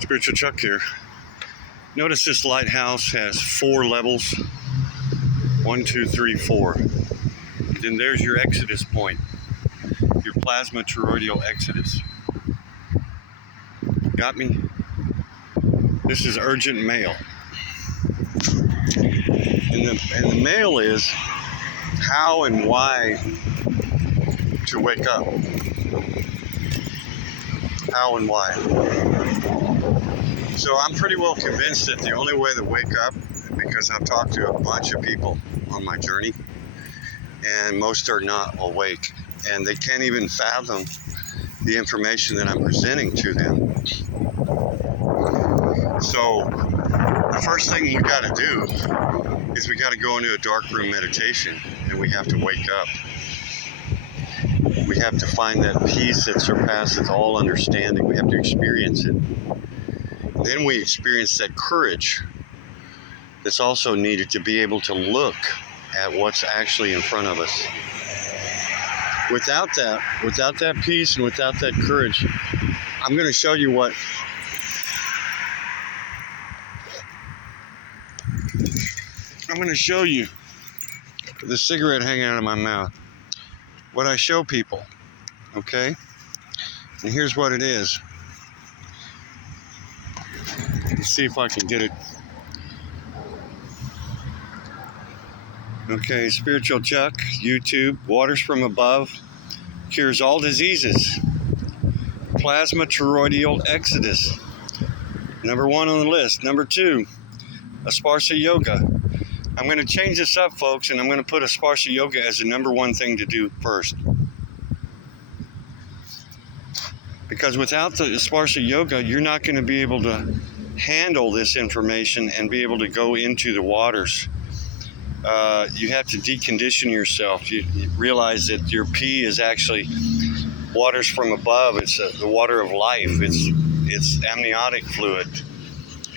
Spiritual Chuck here. Notice this lighthouse has 4 levels. 1, 2, 3, 4. Then there's your exodus point. Your plasma toroidal exodus. Got me? This is urgent mail. And the mail is how and why to wake up. How and why. So I'm pretty well convinced that the only way to wake up, because I've talked to a bunch of people on my journey, and most are not awake, and they can't even fathom the information that I'm presenting to them. So the first thing you got to do is we got to go into a dark room meditation, and we have to wake up. We have to find that peace that surpasses all understanding. We have to experience it. Then we experience that courage that's also needed to be able to look at what's actually in front of us. Without that peace and without that courage, I'm going to show you what I'm going to show you the cigarette hanging out of my mouth. What I show people, okay? And here's what it is. Let's see if I can get it. Okay, Spiritual Chuck, YouTube, waters from above, cures all diseases. Plasma toroidal exodus. Number 1 on the list. Number 2, Asparsa Yoga. I'm going to change this up, folks, and I'm going to put Asparsa Yoga as the number 1 thing to do first. Because without the Asparsa Yoga, you're not going to be able to handle this information and be able to go into the waters. You have to decondition yourself. You realize that your pee is actually waters from above. It's the water of life. It's amniotic fluid.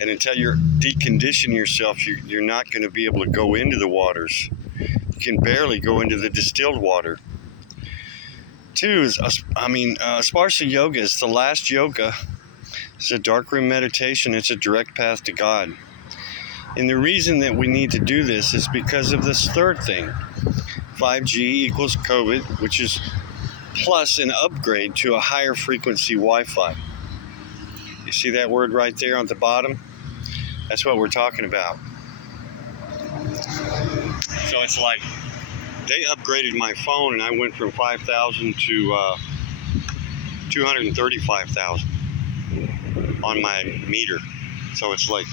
And until you decondition yourself, you're not going to be able to go into the waters. You can barely go into the distilled water. 2 is, Asparsa Yoga is the last yoga. It's a darkroom meditation. It's a direct path to God. And the reason that we need to do this is because of this third thing. 5G equals COVID, which is plus an upgrade to a higher frequency Wi-Fi. You see that word right there on the bottom? That's what we're talking about. So it's like they upgraded my phone and I went from 5,000 to 235,000 on my meter. So it's like,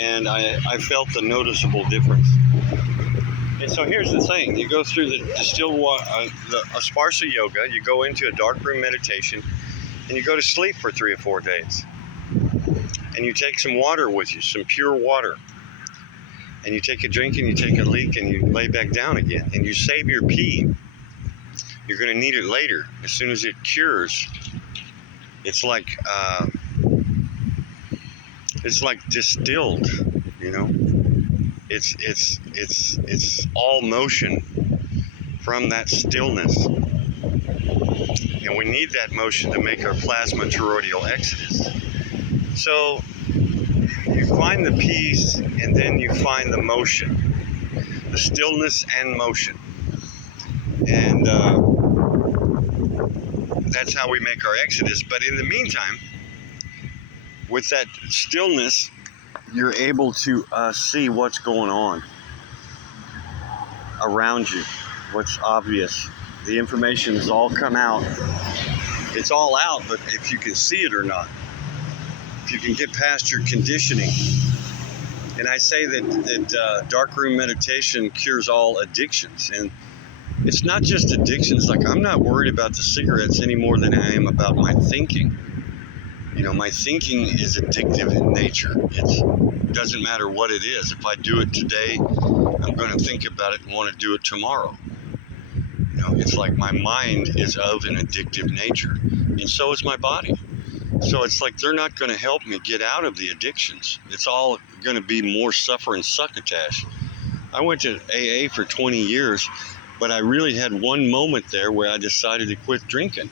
and I felt the noticeable difference. And so here's the thing. You go through the distilled water, the Asparsa Yoga, you go into a dark room meditation, and you go to sleep for 3 or 4 days. And you take some water with you, some pure water. And you take a drink and you take a leak and you lay back down again. And you save your pee. You're going to need it later. As soon as it cures, it's like distilled, you know. It's all motion from that stillness. And we need that motion to make our plasma toroidal exodus. So you find the peace and then you find the motion, the stillness and motion. And that's how we make our exodus. But in the meantime, with that stillness, you're able to see what's going on around you, what's obvious. The information has all come out. It's all out, but if you can see it or not, if you can get past your conditioning. And I say that darkroom meditation cures all addictions. And it's not just addictions. Like, I'm not worried about the cigarettes any more than I am about my thinking. You know, my thinking is addictive in nature. It doesn't matter what it is. If I do it today, I'm going to think about it and want to do it tomorrow. You know, it's like my mind is of an addictive nature, and so is my body. So it's like they're not going to help me get out of the addictions. It's all going to be more suffer and succotash. I went to AA for 20 years, but I really had one moment there where I decided to quit drinking.